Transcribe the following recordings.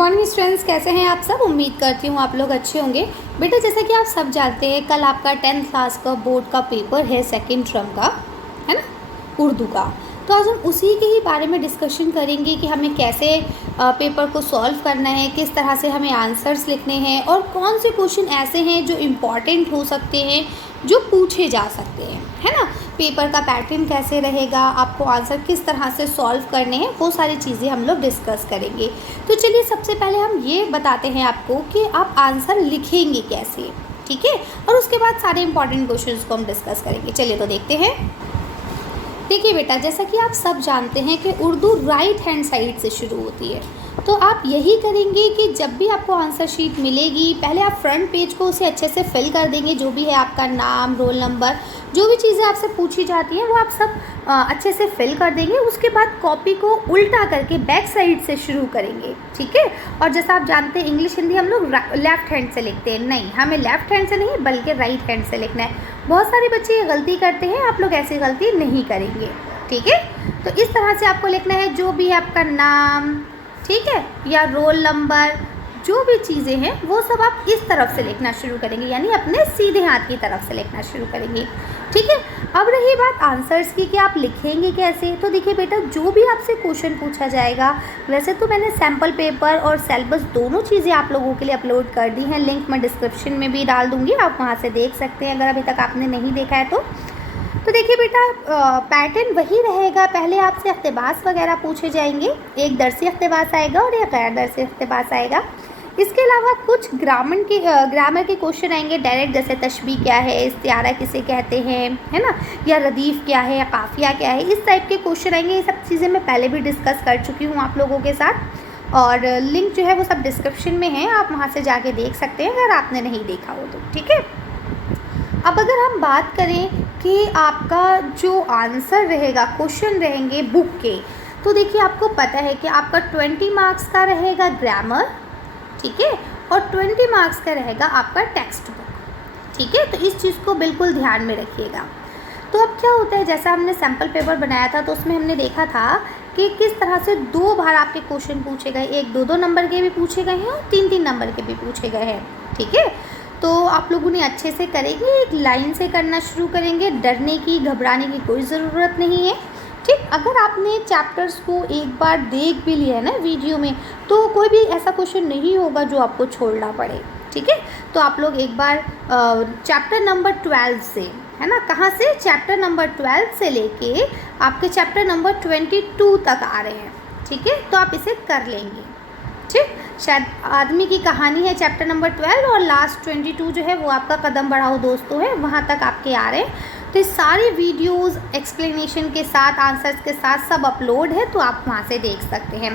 Morning students, कैसे हैं आप सब। उम्मीद करती हूँ आप लोग अच्छे होंगे। बेटा, जैसा कि आप सब जानते हैं, कल आपका 10th क्लास का बोर्ड का पेपर है, सेकेंड टर्म का, है ना, उर्दू का। तो आज हम उसी के ही बारे में डिस्कशन करेंगे कि हमें कैसे पेपर को सॉल्व करना है, किस तरह से हमें आंसर्स लिखने हैं और कौन से क्वेश्चन ऐसे हैं जो इम्पॉर्टेंट हो सकते हैं, जो पूछे जा सकते हैं, है ना। पेपर का पैटर्न कैसे रहेगा, आपको आंसर किस तरह से सॉल्व करने हैं, वो सारी चीज़ें हम लोग डिस्कस करेंगे। तो चलिए सबसे पहले हम ये बताते हैं आपको कि आप आंसर लिखेंगे कैसे, ठीक है, और उसके बाद सारे इंपॉर्टेंट क्वेश्चंस को हम डिस्कस करेंगे। चलिए तो देखते हैं। देखिए बेटा, जैसा कि आप सब जानते हैं कि उर्दू राइट हैंड साइड से शुरू होती है। तो आप यही करेंगे कि जब भी आपको आंसर शीट मिलेगी, पहले आप फ्रंट पेज को उसे अच्छे से फिल कर देंगे। जो भी है आपका नाम, रोल नंबर, जो भी चीज़ें आपसे पूछी जाती हैं वो आप सब अच्छे से फिल कर देंगे। उसके बाद कॉपी को उल्टा करके बैक साइड से शुरू करेंगे, ठीक है। और जैसा आप जानते हैं, इंग्लिश हिंदी हम लोग लेफ़्ट हैंड से लिखते हैं, नहीं, हमें लेफ़्ट हैंड से नहीं बल्कि राइट हैंड से लिखना है। बहुत सारे बच्चे ये गलती करते हैं, आप लोग ऐसी गलती नहीं करेंगे, ठीक है। तो इस तरह से आपको लिखना है, जो भी है आपका नाम, ठीक है, या रोल नंबर, जो भी चीज़ें हैं वो सब आप इस तरफ से लिखना शुरू करेंगे, यानी अपने सीधे हाथ की तरफ से लिखना शुरू करेंगे, ठीक है। अब रही बात आंसर्स की कि आप लिखेंगे कैसे। तो देखिए बेटा, जो भी आपसे क्वेश्चन पूछा जाएगा, वैसे तो मैंने सैम्पल पेपर और सिलेबस दोनों चीज़ें आप लोगों के लिए अपलोड कर दी हैं। लिंक मैं डिस्क्रिप्शन में भी डाल दूँगी, आप वहाँ से देख सकते हैं अगर अभी तक आपने नहीं देखा है तो देखिए बेटा, पैटर्न वही रहेगा। पहले आपसे इक़्तिबास वगैरह पूछे जाएंगे, एक दरसी इक़्तिबास आएगा और एक गैर दरसी इक़्तिबास आएगा। इसके अलावा कुछ ग्रामर के क्वेश्चन आएंगे डायरेक्ट, जैसे तशबीह क्या है, इस्तिआरा किसे कहते हैं, है ना, या रदीफ़ क्या है, या काफ़िया क्या है, इस टाइप के क्वेश्चन आएंगे। ये सब चीज़ें मैं पहले भी डिस्कस कर चुकी हूँ आप लोगों के साथ, और लिंक जो है वो सब डिस्क्रिप्शन में है, आप वहाँ से जाके देख सकते हैं अगर आपने नहीं देखा हो तो, ठीक है। अब अगर हम बात करें कि आपका जो आंसर रहेगा, क्वेश्चन रहेंगे बुक के, तो देखिए आपको पता है कि आपका 20 मार्क्स का रहेगा ग्रामर, ठीक है, और 20 मार्क्स का रहेगा आपका टेक्स्ट बुक, ठीक है। तो इस चीज़ को बिल्कुल ध्यान में रखिएगा। तो अब क्या होता है, जैसा हमने सैम्पल पेपर बनाया था तो उसमें हमने देखा था कि किस तरह से 2 बार आपके क्वेश्चन पूछे गए, एक 2-2 नंबर के भी पूछे गए हैं और 3-3 नंबर के भी पूछे गए हैं, ठीक है। तो आप लोगों ने अच्छे से करेंगे, एक लाइन से करना शुरू करेंगे, डरने की, घबराने की कोई ज़रूरत नहीं है, ठीक। अगर आपने चैप्टर्स को एक बार देख भी लिया है ना वीडियो में, तो कोई भी ऐसा क्वेश्चन नहीं होगा जो आपको छोड़ना पड़े, ठीक है। तो आप लोग एक बार चैप्टर नंबर 12 से, है ना, कहाँ से, चैप्टर नंबर 12 से लेके आपके चैप्टर नंबर 22 तक आ रहे हैं, ठीक है। तो आप इसे कर लेंगे, ठीक। शायद आदमी की कहानी है चैप्टर नंबर 12 और लास्ट 22 जो है वो आपका कदम बढ़ाओ दोस्तों है, वहाँ तक आपके आ रहे हैं। तो ये सारी वीडियोस एक्सप्लेनेशन के साथ, आंसर्स के साथ सब अपलोड है, तो आप वहाँ से देख सकते हैं।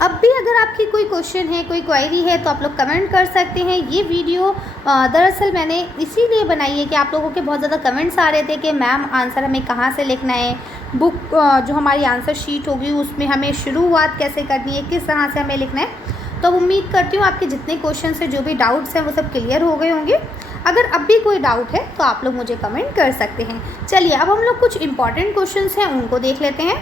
अब भी अगर आपकी कोई क्वेश्चन है, कोई क्वेरी है, तो आप लोग कमेंट कर सकते हैं। ये वीडियो दरअसल मैंने इसीलिए बनाई है कि आप लोगों के बहुत ज़्यादा कमेंट्स आ रहे थे कि मैम आंसर हमें कहाँ से लिखना है, बुक जो हमारी आंसर शीट होगी उसमें हमें शुरुआत कैसे करनी है, किस तरह से हमें लिखना है। तो उम्मीद करती हूँ आपके जितने क्वेश्चन हैं, जो भी डाउट्स हैं, वो सब क्लियर हो गए होंगे। अगर अब भी कोई डाउट है तो आप लोग मुझे कमेंट कर सकते हैं। चलिए अब हम लोग कुछ इंपॉर्टेंट क्वेश्चंस हैं उनको देख लेते हैं।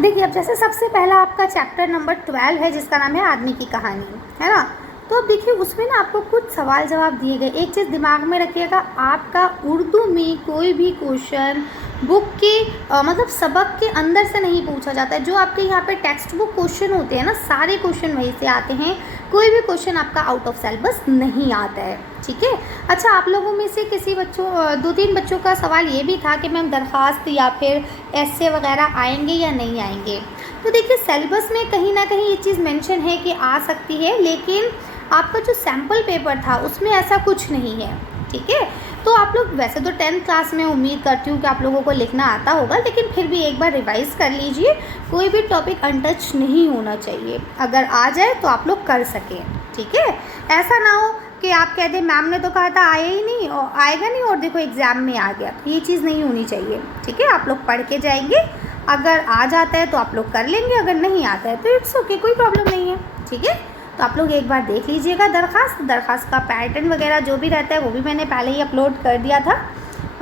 देखिए, अब जैसे सबसे पहला आपका चैप्टर नंबर 12 है जिसका नाम है आदमी की कहानी, है ना। तो अब देखिए उसमें ना आपको कुछ सवाल जवाब दिए गए। एक चीज़ दिमाग में रखिएगा, आपका उर्दू में कोई भी क्वेश्चन बुक के मतलब सबक के अंदर से नहीं पूछा जाता है। जो आपके यहाँ पे टेक्स्ट बुक क्वेश्चन होते हैं ना, सारे क्वेश्चन वहीं से आते हैं, कोई भी क्वेश्चन आपका आउट ऑफ सिलेबस नहीं आता है, ठीक है। अच्छा, आप लोगों में से किसी बच्चों 2-3 बच्चों का सवाल ये भी था कि मैम दरख्वास्त या फिर ऐसे वगैरह आएंगे या नहीं आएंगे। तो देखिए सिलेबस में कहीं ना कहीं ये चीज़ मेंशन है कि आ सकती है, लेकिन आपका जो सैम्पल पेपर था उसमें ऐसा कुछ नहीं है, ठीक है। तो आप लोग वैसे तो 10th क्लास में उम्मीद करती हूँ कि आप लोगों को लिखना आता होगा, लेकिन फिर भी एक बार रिवाइज कर लीजिए। कोई भी टॉपिक अनटच नहीं होना चाहिए, अगर आ जाए तो आप लोग कर सकें, ठीक है। ऐसा ना हो कि आप कह दें मैम ने तो कहा था आया ही नहीं और आएगा नहीं और देखो एग्ज़ाम में आ गया, ये चीज़ नहीं होनी चाहिए, ठीक है। आप लोग पढ़ के जाएंगे, अगर आ जाता है तो आप लोग कर लेंगे, अगर नहीं आता है तो इट्स ओके, कोई प्रॉब्लम नहीं है, ठीक है। तो आप लोग एक बार देख लीजिएगा दरख्वास्त का पैटर्न वगैरह जो भी रहता है वो भी मैंने पहले ही अपलोड कर दिया था,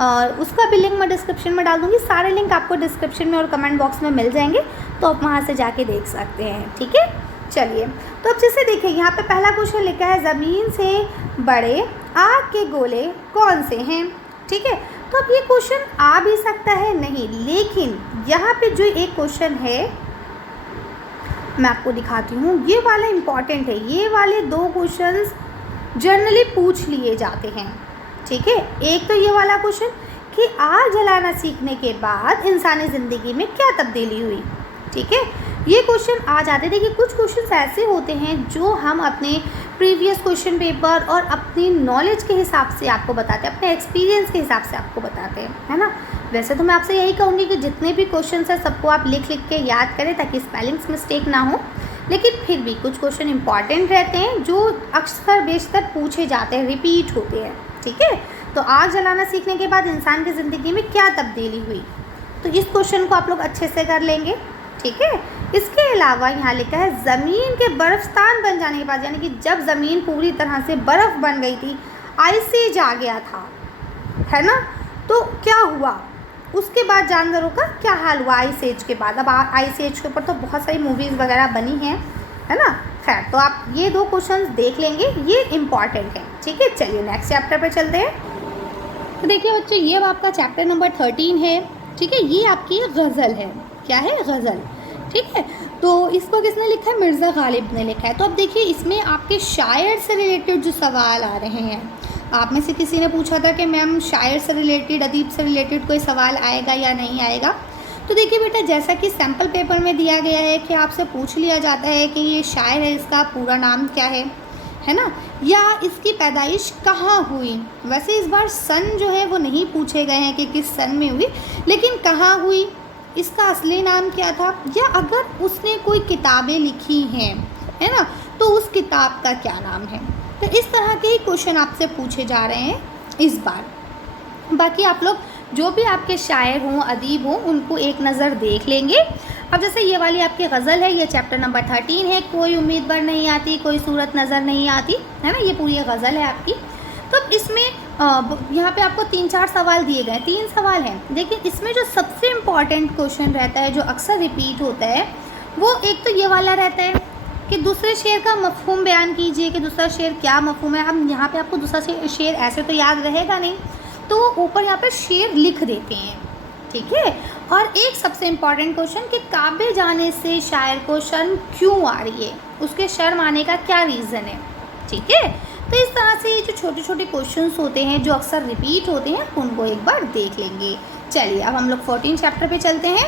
और उसका भी लिंक मैं डिस्क्रिप्शन में डाल दूँगी। सारे लिंक आपको डिस्क्रिप्शन में और कमेंट बॉक्स में मिल जाएंगे, तो आप वहाँ से जाके देख सकते हैं, ठीक है। चलिए, तो अब जैसे देखिए यहाँ पे पहला क्वेश्चन लिखा है ज़मीन से बड़े आग के गोले कौन से हैं। ठीक है, तो अब ये क्वेश्चन आ भी सकता है नहीं, लेकिन यहाँ पे जो एक क्वेश्चन है मैं आपको दिखाती हूँ, ये वाला इम्पॉर्टेंट है। ये वाले 2 क्वेश्चंस जनरली पूछ लिए जाते हैं। ठीक है, एक तो ये वाला क्वेश्चन कि आग जलाना सीखने के बाद इंसानी ज़िंदगी में क्या तब्दीली हुई। ठीक है, ये क्वेश्चन आ जाते। देखिए कुछ क्वेश्चंस ऐसे होते हैं जो हम अपने प्रीवियस क्वेश्चन पेपर और अपनी नॉलेज के हिसाब से आपको बताते हैं, अपने एक्सपीरियंस के हिसाब से आपको बताते हैं, है ना। वैसे तो मैं आपसे यही कहूँगी कि जितने भी क्वेश्चंस हैं सबको आप लिख के याद करें ताकि स्पेलिंग्स मिस्टेक ना हो, लेकिन फिर भी कुछ क्वेश्चन इंपॉर्टेंट रहते हैं जो अक्सर बेशतर पूछे जाते हैं, रिपीट होते हैं। ठीक है, तो आग जलाना सीखने के बाद इंसान की ज़िंदगी में क्या तब्दीली हुई, तो इस क्वेश्चन को आप लोग अच्छे से कर लेंगे। ठीक है, इसके अलावा यहाँ लिखा है ज़मीन के बर्फस्तान बन जाने के बाद, यानी कि जब ज़मीन पूरी तरह से बर्फ़ बन गई थी, आइस एज आ गया था, है ना, तो क्या हुआ, उसके बाद जानवरों का क्या हाल हुआ आइस एज के बाद। अब आइस एज के ऊपर तो बहुत सारी मूवीज़ वगैरह बनी हैं, है ना। खैर, तो आप ये 2 क्वेश्चंस देख लेंगे, ये इम्पॉर्टेंट है। ठीक है, चलिए नेक्स्ट चैप्टर पे चलते हैं। तो देखिए बच्चों, ये आपका चैप्टर नंबर 13 है। ठीक है, ये आपकी गज़ल है। क्या है, गज़ल। ठीक है, तो इसको किसने लिखा है, मिर्ज़ा गालिब ने लिखा है। तो अब देखिए इसमें आपके शायर से रिलेटेड जो सवाल आ रहे हैं, आप में से किसी ने पूछा था कि मैम शायर से रिलेटेड, अदीब से रिलेटेड कोई सवाल आएगा या नहीं आएगा। तो देखिए बेटा, जैसा कि सैम्पल पेपर में दिया गया है कि आपसे पूछ लिया जाता है कि ये शायर है, इसका पूरा नाम क्या है ना, या इसकी पैदाइश कहाँ हुई। वैसे इस बार सन जो है वो नहीं पूछे गए हैं कि किस सन में हुई, लेकिन कहाँ हुई, इसका असली नाम क्या था, या अगर उसने कोई किताबें लिखी हैं, है ना, तो उस किताब का क्या नाम है। तो इस तरह के ही क्वेश्चन आपसे पूछे जा रहे हैं इस बार। बाकी आप लोग जो भी आपके शायर हों, अदीब हों, उनको एक नज़र देख लेंगे। अब जैसे ये वाली आपकी गज़ल है, ये चैप्टर नंबर 13 है। कोई उम्मीद भर नहीं आती, कोई सूरत नज़र नहीं आती, है ना, ये पूरी गज़ल है आपकी। तो इसमें यहाँ पे आपको 3-4 सवाल दिए गए, 3 सवाल हैं। देखिए इसमें जो सबसे इम्पॉर्टेंट क्वेश्चन रहता है, जो अक्सर रिपीट होता है, वो एक तो ये वाला रहता है कि दूसरे शेर का मफ़हूम बयान कीजिए कि दूसरा शेर क्या मफ़हूम है। अब यहाँ पे आपको दूसरा शेर ऐसे तो याद रहेगा नहीं, तो ऊपर यहाँ पे शेर लिख देते हैं। ठीक है, और एक सबसे इम्पॉर्टेंट क्वेश्चन कि काबे जाने से शायर को शर्म क्यों आ रही है, उसके शर्म आने का क्या रीज़न है। ठीक है, तो इस तरह से ये जो छोटे छोटे क्वेश्चंस होते हैं जो अक्सर रिपीट होते हैं, उनको एक बार देख लेंगे। चलिए अब हम लोग 14 चैप्टर पे चलते हैं।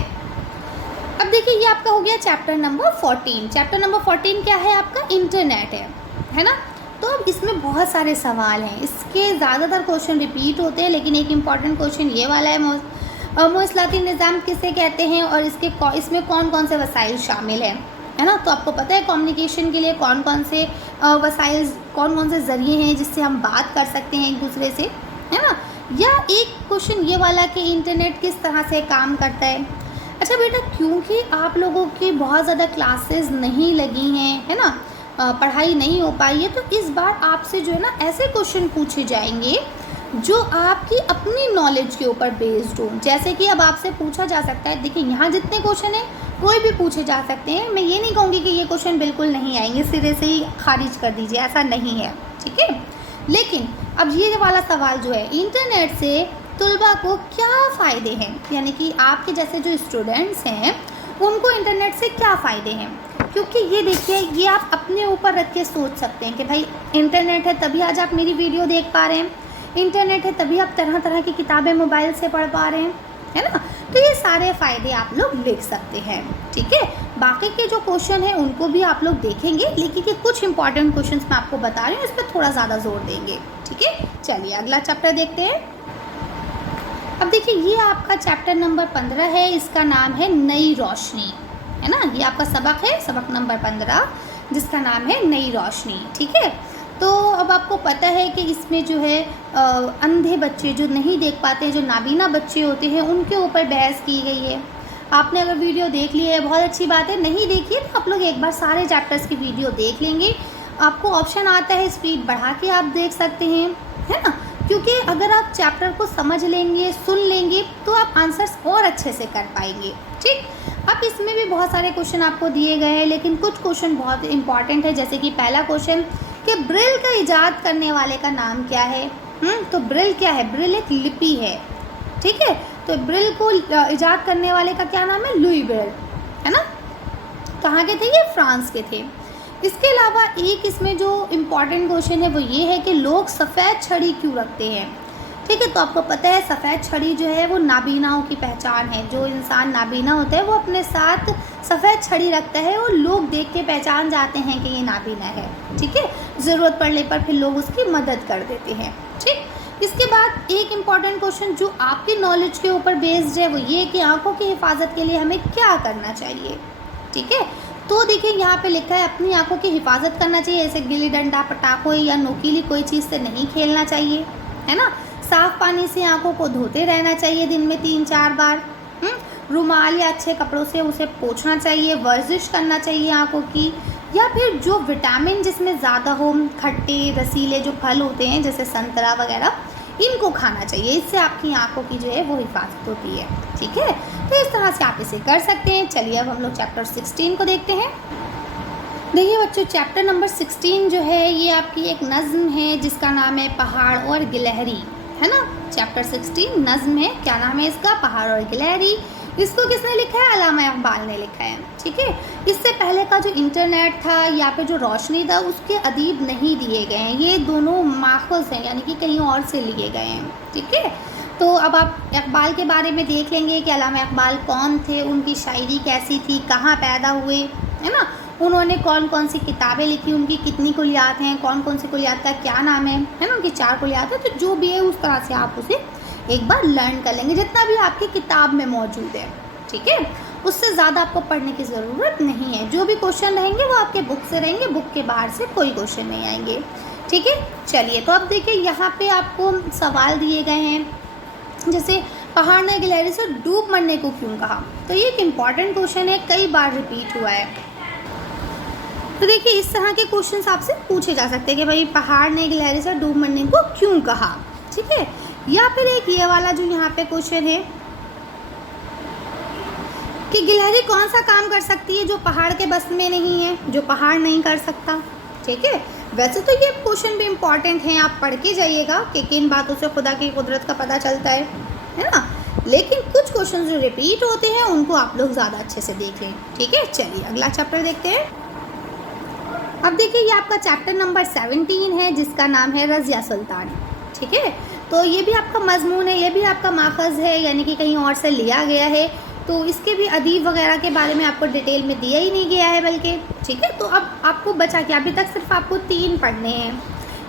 अब देखिए ये आपका हो गया चैप्टर नंबर 14। चैप्टर नंबर 14 क्या है आपका, इंटरनेट है ना। तो अब इसमें बहुत सारे सवाल हैं, इसके ज़्यादातर क्वेश्चन रिपीट होते हैं, लेकिन एक इम्पॉर्टेंट क्वेश्चन ये वाला है, मौसलाती निज़ाम किसे कहते हैं और इसमें कौन कौन से वसाइल शामिल हैं, है ना। तो आपको पता है कम्युनिकेशन के लिए कौन कौन से वसाइल, कौन कौन से ज़रिए हैं जिससे हम बात कर सकते हैं एक दूसरे से, है ना। या एक क्वेश्चन ये वाला कि इंटरनेट किस तरह से काम करता है। अच्छा बेटा, क्योंकि आप लोगों की बहुत ज़्यादा क्लासेस नहीं लगी हैं, है ना, पढ़ाई नहीं हो पाई है, तो इस बार आपसे जो है ना ऐसे क्वेश्चन पूछे जाएंगे जो आपकी अपनी नॉलेज के ऊपर बेस्ड हो। जैसे कि अब आपसे पूछा जा सकता है, देखिए यहाँ जितने क्वेश्चन हैं कोई भी पूछे जा सकते हैं। मैं ये नहीं कहूँगी कि ये क्वेश्चन बिल्कुल नहीं आएंगे, सिरे से ही खारिज कर दीजिए, ऐसा नहीं है। ठीक है, लेकिन अब ये वाला सवाल जो है, इंटरनेट से तुलबा को क्या फ़ायदे हैं, यानी कि आपके जैसे जो स्टूडेंट्स हैं उनको इंटरनेट से क्या फ़ायदे हैं। क्योंकि ये देखिए, ये आप अपने ऊपर रख के सोच सकते हैं कि भाई इंटरनेट है तभी आज आप मेरी वीडियो देख पा रहे हैं, इंटरनेट है तभी आप तरह तरह की किताबें मोबाइल से पढ़ पा रहे हैं, है ना। तो ये सारे फ़ायदे आप लोग लिख सकते हैं। ठीक है, बाकी के जो क्वेश्चन हैं उनको भी आप लोग देखेंगे, लेकिन ये कुछ इंपॉर्टेंट क्वेश्चन मैं आपको बता रही हूँ, इस पर थोड़ा ज़्यादा जोर देंगे। ठीक है, चलिए अगला चैप्टर देखते हैं। अब देखिए ये आपका चैप्टर नंबर 15 है, इसका नाम है नई रोशनी, है ना। ये आपका सबक है, सबक नंबर 15, जिसका नाम है नई रोशनी। ठीक है, तो अब आपको पता है कि इसमें जो है अंधे बच्चे जो नहीं देख पाते, जो नाबीना बच्चे होते हैं, उनके ऊपर बहस की गई है। आपने अगर वीडियो देख ली है बहुत अच्छी बात है, नहीं देखी है तो आप लोग एक बार सारे चैप्टर्स की वीडियो देख लेंगे। आपको ऑप्शन आता है स्पीड बढ़ा के आप देख सकते हैं, है ना। क्योंकि अगर आप चैप्टर को समझ लेंगे, सुन लेंगे, तो आप आंसर्स और अच्छे से कर पाएंगे। ठीक, अब इसमें भी बहुत सारे क्वेश्चन आपको दिए गए हैं, लेकिन कुछ क्वेश्चन बहुत इंपॉर्टेंट है। जैसे कि पहला क्वेश्चन कि ब्रिल का इजाद करने वाले का नाम क्या है। तो ब्रिल क्या है? ब्रिल एक लिपि है, ठीक है। तो ब्रिल को इजाद करने वाले का क्या नाम है? लुई ब्रिल, है ना। कहाँ के थे ये? फ्रांस के थे। इसके अलावा एक इसमें जो इम्पॉर्टेंट क्वेश्चन है वो ये है कि लोग सफ़ेद छड़ी क्यों रखते हैं, ठीक है। तो आपको पता है सफ़ेद छड़ी जो है वो नाबीनाओं की पहचान है। जो इंसान नाबीना होता है वो अपने साथ सफ़ेद छड़ी रखता है और लोग देख के पहचान जाते हैं कि ये नाबीना है, ठीक है। ज़रूरत पड़ने पर फिर लोग उसकी मदद कर देते हैं, ठीक। इसके बाद एक इम्पॉर्टेंट क्वेश्चन जो आपकी नॉलेज के ऊपर बेस्ड है वो ये कि आँखों की हिफाजत के लिए हमें क्या करना चाहिए, ठीक है। तो देखिए यहाँ पे लिखा है अपनी आँखों की हिफाजत करना चाहिए। ऐसे गिल्ली डंडा, पटाखों या नोकीली कोई चीज़ से नहीं खेलना चाहिए, है ना। साफ़ पानी से आँखों को धोते रहना चाहिए दिन में 3-4 बार। रुमाल या अच्छे कपड़ों से उसे पोंछना चाहिए। वर्जिश करना चाहिए आँखों की। या फिर जो विटामिन जिसमें ज़्यादा हो, खट्टे रसीले जो फल होते हैं जैसे संतरा वगैरह, इनको खाना चाहिए। इससे आपकी आँखों की जो है वो हिफाजत होती है, ठीक है। तो इस तरह से आप इसे कर सकते हैं। चलिए अब हम लोग चैप्टर 16 को देखते हैं। देखिए बच्चों, चैप्टर नंबर 16 जो है ये आपकी एक नज़्म है जिसका नाम है पहाड़ और गिलहरी, है ना। चैप्टर 16 नज़्म है। क्या नाम है इसका? पहाड़ और गिलहरी। इसको किसने लिखा है? अल्लामा इकबाल ने लिखा है, ठीक है। इससे पहले का जो इंटरनेट था या फिर जो रोशनी था उसके अदीब नहीं दिए गए हैं। ये दोनों माखुज़ हैं, यानी कि कहीं और से लिए गए हैं, ठीक है। तो अब आप इकबाल के बारे में देख लेंगे कि अल्लामा इकबाल कौन थे, उनकी शायरी कैसी थी, कहाँ पैदा हुए, है ना। उन्होंने कौन कौन सी किताबें लिखी, उनकी कितनी कुलियात हैं, कौन कौन सी कुलियात का क्या नाम है ना। उनकी 4 कुलियात है। तो जो भी है उस तरह से आप उसे एक बार लर्न कर लेंगे जितना भी आपकी किताब में मौजूद है, ठीक है। उससे ज़्यादा आपको पढ़ने की ज़रूरत नहीं है। जो भी क्वेश्चन रहेंगे वो आपके बुक से रहेंगे, बुक के बाहर से कोई क्वेश्चन नहीं आएंगे, ठीक है। चलिए तो अब देखिए यहाँ पे आपको सवाल दिए गए हैं। जैसे पहाड़ ने गिलहरी से डूब मरने को क्यों कहा, तो ये एक इम्पॉर्टेंट क्वेश्चन है, कई बार रिपीट हुआ है। तो देखिए इस तरह के क्वेश्चन आपसे पूछे जा सकते हैं कि भाई पहाड़ ने गिलहरी से डूब मरने को क्यों कहा, ठीक है। या फिर एक ये वाला जो यहाँ पे क्वेश्चन है कि गिलहरी कौन सा काम कर सकती है जो पहाड़ के बस में नहीं है, जो पहाड़ नहीं कर सकता, ठीक है। वैसे तो ये क्वेश्चन भी इम्पॉर्टेंट हैं, आप पढ़ के जाइएगा कि किन बातों से खुदा की कुदरत का पता चलता है ना। लेकिन कुछ क्वेश्चन जो रिपीट होते हैं उनको आप लोग ज़्यादा अच्छे से देख लें, ठीक है। चलिए अगला चैप्टर देखते हैं। अब देखिए ये आपका चैप्टर नंबर 17 है जिसका नाम है रज़िया सुल्तान, ठीक है। तो ये भी आपका मजमून है, ये भी आपका माखज़ है, यानी कि कहीं और से लिया गया है। तो इसके भी अदीब वगैरह के बारे में आपको डिटेल में दिया ही नहीं गया है बल्कि, ठीक है। तो अब आपको बचा क्या? अभी तक सिर्फ आपको 3 पढ़ने हैं।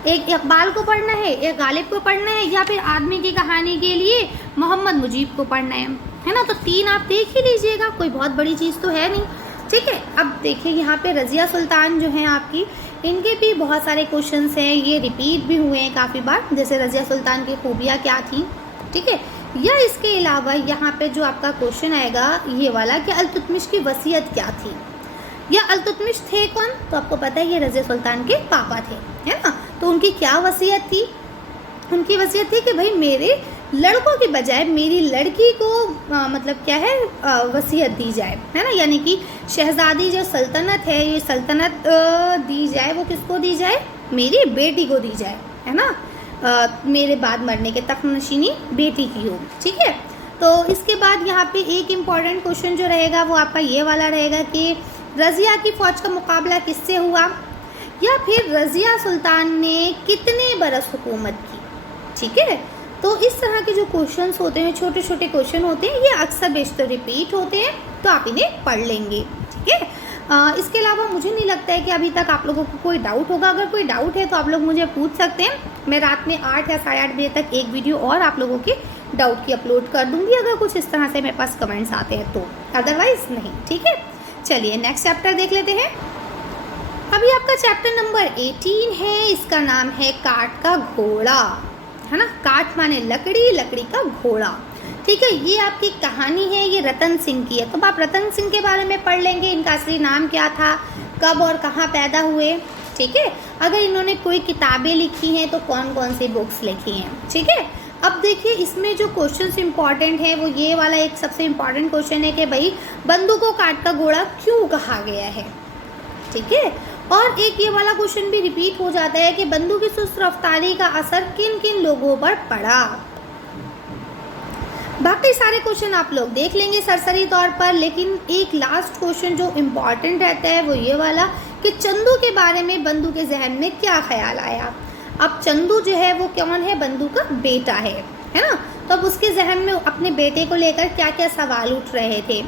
एक इकबाल को पढ़ना है, एक गालिब को पढ़ना है, या फिर आदमी की कहानी के लिए मोहम्मद मुजीब को पढ़ना है ना। तो 3 आप देख ही लीजिएगा, कोई बहुत बड़ी चीज़ तो है नहीं, ठीक है। अब देखिए यहाँ पे रज़िया सुल्तान जो हैं आपकी, इनके भी बहुत सारे क्वेश्चंस हैं, ये रिपीट भी हुए हैं काफ़ी बार। जैसे रज़िया सुल्तान की खूबियाँ क्या थी, ठीक है। या इसके अलावा यहाँ पे जो आपका क्वेश्चन आएगा ये वाला कि अल्तुतमिश की वसीयत क्या थी, या अल्तुतमिश थे कौन, तो आपको पता है ये रज़िया सुल्तान के पापा थे, है ना। तो उनकी क्या वसीयत थी? उनकी वसीयत थी कि भाई मेरे लड़कों के बजाय मेरी लड़की को मतलब क्या है वसीयत दी जाए, है ना। यानी कि शहज़ादी जो सल्तनत है, ये सल्तनत दी जाए, वो किसको दी जाए? मेरी बेटी को दी जाए, है ना। मेरे बाद मरने के तख्त नशीनी बेटी की हो, ठीक है। तो इसके बाद यहाँ पे एक इम्पॉर्टेंट क्वेश्चन जो रहेगा वो आपका ये वाला रहेगा कि रज़िया की फ़ौज का मुकाबला किससे हुआ, या फिर रज़िया सुल्तान ने कितने बरस हुकूमत की, ठीक है। तो इस तरह के जो क्वेश्चंस होते हैं, छोटे छोटे क्वेश्चन होते हैं, ये अक्सर बेशतर रिपीट होते हैं, तो आप इन्हें पढ़ लेंगे, ठीक है। इसके अलावा मुझे नहीं लगता है कि अभी तक आप लोगों को कोई डाउट होगा। अगर कोई डाउट है तो आप लोग मुझे पूछ सकते हैं। मैं रात में 8 या 8:30 बजे तक एक वीडियो और आप लोगों के डाउट की अपलोड कर दूँगी, अगर कुछ इस तरह से मेरे पास कमेंट्स आते हैं तो, अदरवाइज़ नहीं, ठीक है। चलिए नेक्स्ट चैप्टर देख लेते हैं। अभी आपका चैप्टर नंबर 18 है, इसका नाम है काठ का घोड़ा, है ना। काठ माने लकड़ी, लकड़ी का घोड़ा, ठीक है। ये आपकी कहानी है, ये रतन सिंह की है। तो आप रतन सिंह के बारे में पढ़ लेंगे, इनका असली नाम क्या था, कब और कहाँ पैदा हुए, ठीक है। अगर इन्होंने कोई किताबें लिखी हैं तो कौन कौन सी बुक्स लिखी हैं, ठीक है। अब देखिए इसमें जो क्वेश्चंस इंपॉर्टेंट है वो ये वाला एक सबसे इम्पॉर्टेंट क्वेश्चन है कि भाई बंदूक को काट का घोड़ा क्यों कहा गया है, ठीक है। और एक ये वाला क्वेश्चन भी रिपीट हो जाता है कि बंदूक की सुस्त रफ्तारी का असर किन किन लोगों पर पड़ा। बाकी सारे क्वेश्चन आप लोग देख लेंगे सरसरी तौर पर, लेकिन एक लास्ट क्वेश्चन जो इम्पॉर्टेंट रहता है वो ये वाला कि चंदू के बारे में बंदू के जहन में क्या ख्याल आया। अब चंदू जो है वो कौन है, बंदू का बेटा है ना। तो अब उसके जहन में अपने बेटे को लेकर क्या क्या सवाल उठ रहे थे,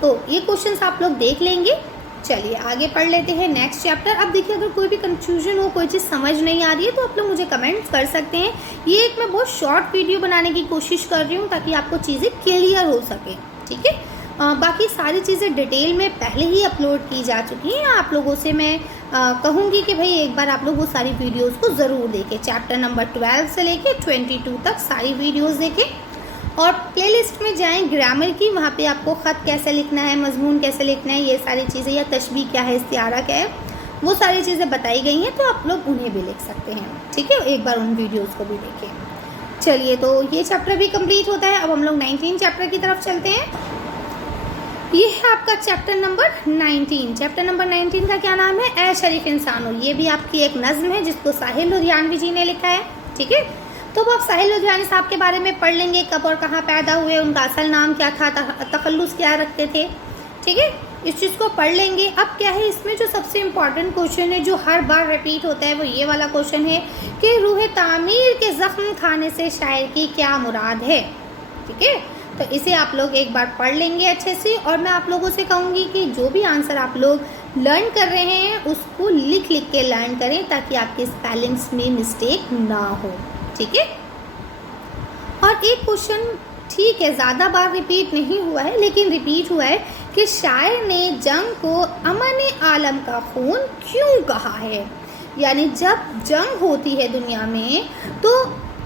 तो ये क्वेश्चंस आप लोग देख लेंगे। चलिए आगे पढ़ लेते हैं नेक्स्ट चैप्टर। अब देखिए अगर कोई भी कंफ्यूजन हो, कोई चीज़ समझ नहीं आ रही है तो आप लोग मुझे कमेंट्स कर सकते हैं। ये एक मैं बहुत शॉर्ट वीडियो बनाने की कोशिश कर रही हूँ ताकि आपको चीज़ें क्लियर हो सके, ठीक है। बाकी सारी चीज़ें डिटेल में पहले ही अपलोड की जा चुकी हैं। आप लोगों से मैं कहूँगी कि भाई एक बार आप लोग वो सारी वीडियोस को ज़रूर देखें। चैप्टर नंबर 12 से लेके 22 तक सारी वीडियोस देखें और प्लेलिस्ट में जाएं ग्रामर की, वहाँ पे आपको ख़त कैसे लिखना है, मजमून कैसे लिखना है, ये सारी चीज़ें, या तशबीह क्या है, इस्तिआरा क्या है, वो सारी चीज़ें बताई गई हैं, तो आप लोग उन्हें भी लिख सकते हैं, ठीक है। एक बार उन वीडियोज़ को भी देखें। चलिए तो ये चैप्टर भी कंप्लीट होता है। अब हम लोग 19 चैप्टर की तरफ चलते हैं। ये है आपका चैप्टर नंबर 19। चैप्टर नंबर 19 का क्या नाम है, ए शरीफ इंसानो। ये भी आपकी एक नज़्म है जिसको साहिल लुधियानवी जी ने लिखा है, ठीक है। तो अब आप साहिल लुधियानवी साहब के बारे में पढ़ लेंगे, कब और कहाँ पैदा हुए, उनका असल नाम क्या था, तखल्लुस क्या रखते थे, ठीक है। इस चीज़ को पढ़ लेंगे। अब क्या है इसमें जो सबसे इम्पॉर्टेंट क्वेश्चन है जो हर बार रिपीट होता है वो ये वाला क्वेश्चन है कि रूह तामीर के ज़ख्म खाने से शायर की क्या मुराद है, ठीक है। तो इसे आप लोग एक बार पढ़ लेंगे अच्छे से, और मैं आप लोगों से कहूँगी कि जो भी आंसर आप लोग लर्न कर रहे हैं उसको लिख लिख के लर्न करें ताकि आपके स्पेलिंग्स में मिस्टेक ना हो, ठीक है। और एक क्वेश्चन ठीक है ज़्यादा बार रिपीट नहीं हुआ है लेकिन रिपीट हुआ है कि शायर ने जंग को अमन आलम का खून क्यों कहा है। यानी जब जंग होती है दुनिया में तो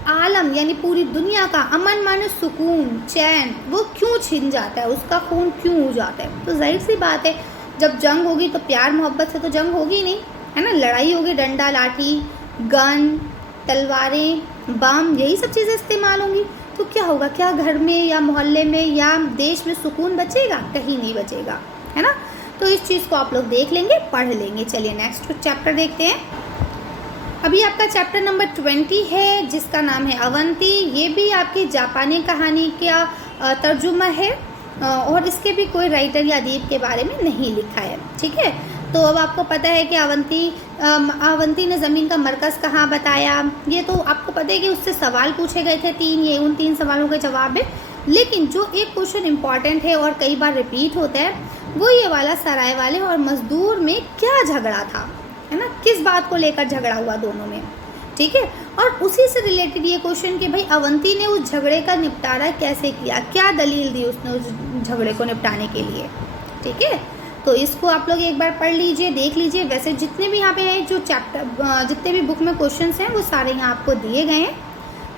आलम यानी पूरी दुनिया का अमन माने सुकून चैन वो क्यों छिन जाता है, उसका खून क्यों हो जाता है। तो जाहिर सी बात है जब जंग होगी तो प्यार मोहब्बत से तो जंग होगी नहीं, है ना। लड़ाई होगी, डंडा लाठी गन तलवारें बम यही सब चीज़ें इस्तेमाल होंगी, तो क्या होगा, क्या घर में या मोहल्ले में या देश में सुकून बचेगा, कहीं नहीं बचेगा, है ना। तो इस चीज़ को आप लोग देख लेंगे, पढ़ लेंगे। चलिए नेक्स्ट चैप्टर देखते हैं। अभी आपका चैप्टर नंबर 20 है जिसका नाम है अवंती। ये भी आपकी जापानी कहानी का तर्जुमा है और इसके भी कोई राइटर या अदीब के बारे में नहीं लिखा है, ठीक है। तो अब आपको पता है कि अवंती ने ज़मीन का मरकज़ कहाँ बताया, ये तो आपको पता है कि उससे सवाल पूछे गए थे 3, ये उन 3 सवालों के जवाब है। लेकिन जो एक क्वेश्चन इम्पॉर्टेंट है और कई बार रिपीट होता है वो ये वाला सराय वाले और मज़दूर में क्या झगड़ा था, है ना, किस बात को लेकर झगड़ा हुआ दोनों में, ठीक है। और उसी से रिलेटेड ये क्वेश्चन कि भाई अवंती ने उस झगड़े का निपटारा कैसे किया, क्या दलील दी उसने उस झगड़े को निपटाने के लिए, ठीक है। तो इसको आप लोग एक बार पढ़ लीजिए, देख लीजिए। वैसे जितने भी यहाँ पे हैं जो चैप्टर जितने भी बुक में क्वेश्चंस हैं वो सारे यहाँ आपको दिए गए हैं,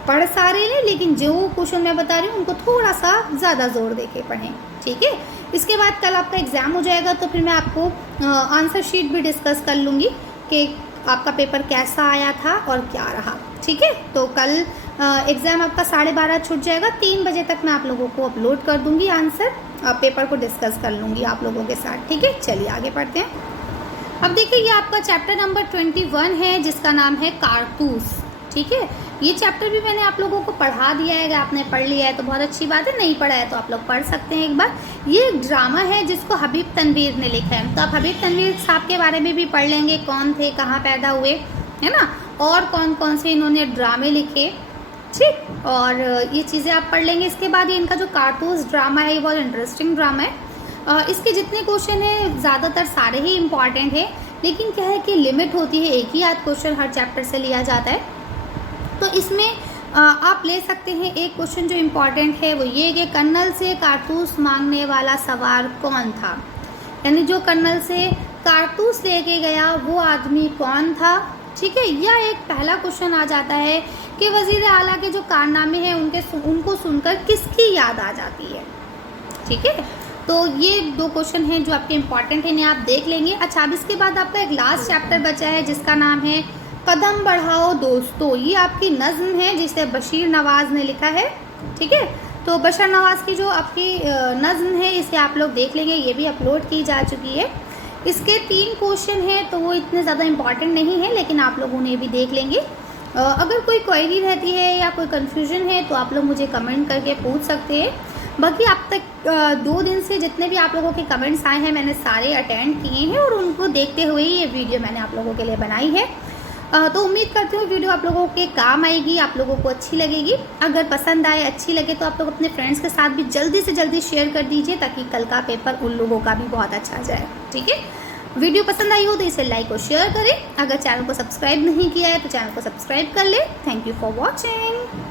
पढ़ सारे लें, लेकिन जो क्वेश्चन मैं बता रही हूँ उनको थोड़ा सा ज़्यादा जोर दे के पढ़ें, ठीक है। इसके बाद कल आपका एग्ज़ाम हो जाएगा तो फिर मैं आपको आंसर शीट भी डिस्कस कर लूँगी कि आपका पेपर कैसा आया था और क्या रहा, ठीक है। तो कल एग्ज़ाम आपका 12:30 छूट जाएगा, 3 बजे तक मैं आप लोगों को अपलोड कर दूँगी आंसर, पेपर को डिस्कस कर लूँगी आप लोगों के साथ, ठीक है। चलिए आगे पढ़ते हैं। अब देखिए ये आपका चैप्टर नंबर 21 है जिसका नाम है कारतूस, ठीक है। ये चैप्टर भी मैंने आप लोगों को पढ़ा दिया है, अगर आपने पढ़ लिया है तो बहुत अच्छी बात है, नहीं पढ़ा है तो आप लोग पढ़ सकते हैं एक बार। ये एक ड्रामा है जिसको हबीब तनवीर ने लिखा है, तो आप हबीब तनवीर साहब के बारे में भी पढ़ लेंगे, कौन थे, कहाँ पैदा हुए, है ना, और कौन कौन से इन्होंने ड्रामे लिखे, ठीक। और ये चीज़ें आप पढ़ लेंगे। इसके बाद ये इनका जो कारतूस ड्रामा है ये बहुत इंटरेस्टिंग ड्रामा है। इसके जितने क्वेश्चन हैं ज़्यादातर सारे ही इम्पॉर्टेंट है, लेकिन क्या है कि लिमिट होती है, एक ही आध क्वेश्चन हर चैप्टर से लिया जाता है। तो इसमें आप ले सकते हैं एक क्वेश्चन जो इम्पॉर्टेंट है वो ये कि कर्नल से कारतूस मांगने वाला सवार कौन था, यानी जो कर्नल से कारतूस लेके गया वो आदमी कौन था, ठीक है। या एक पहला क्वेश्चन आ जाता है कि वज़ीर आला के जो कारनामे हैं उनको सुनकर किसकी याद आ जाती है, ठीक है। तो ये 2 क्वेश्चन हैं जो आपके इम्पॉर्टेंट हैं, इन्हें आप देख लेंगे। अच्छा अब इसके बाद आपका एक लास्ट चैप्टर बचा है जिसका नाम है कदम बढ़ाओ दोस्तों, ये आपकी नज़्म है जिसे बशीर नवाज़ ने लिखा है। ठीक है, तो बशीर नवाज़ की जो आपकी नज़्म है इसे आप लोग देख लेंगे, ये भी अपलोड की जा चुकी है। इसके 3 क्वेश्चन हैं तो वो इतने ज़्यादा इम्पॉर्टेंट नहीं है, लेकिन आप लोग उन्हें भी देख लेंगे। अगर कोई क्वेरी रहती है या कोई कन्फ्यूजन है तो आप लोग मुझे कमेंट करके पूछ सकते हैं। बाकी अब तक 2 दिन से जितने भी आप लोगों के कमेंट्स आए हैं मैंने सारे अटेंड किए हैं और उनको देखते हुए ही ये वीडियो मैंने आप लोगों के लिए बनाई है। तो उम्मीद करती हूँ वीडियो आप लोगों के काम आएगी, आप लोगों को अच्छी लगेगी। अगर पसंद आए, अच्छी लगे तो आप लोग अपने फ्रेंड्स के साथ भी जल्दी से जल्दी शेयर कर दीजिए ताकि कल का पेपर उन लोगों का भी बहुत अच्छा जाए। ठीक है, वीडियो पसंद आई हो तो इसे लाइक और शेयर करें। अगर चैनल को सब्सक्राइब नहीं किया है तो चैनल को सब्सक्राइब कर ले। Thank you for watching.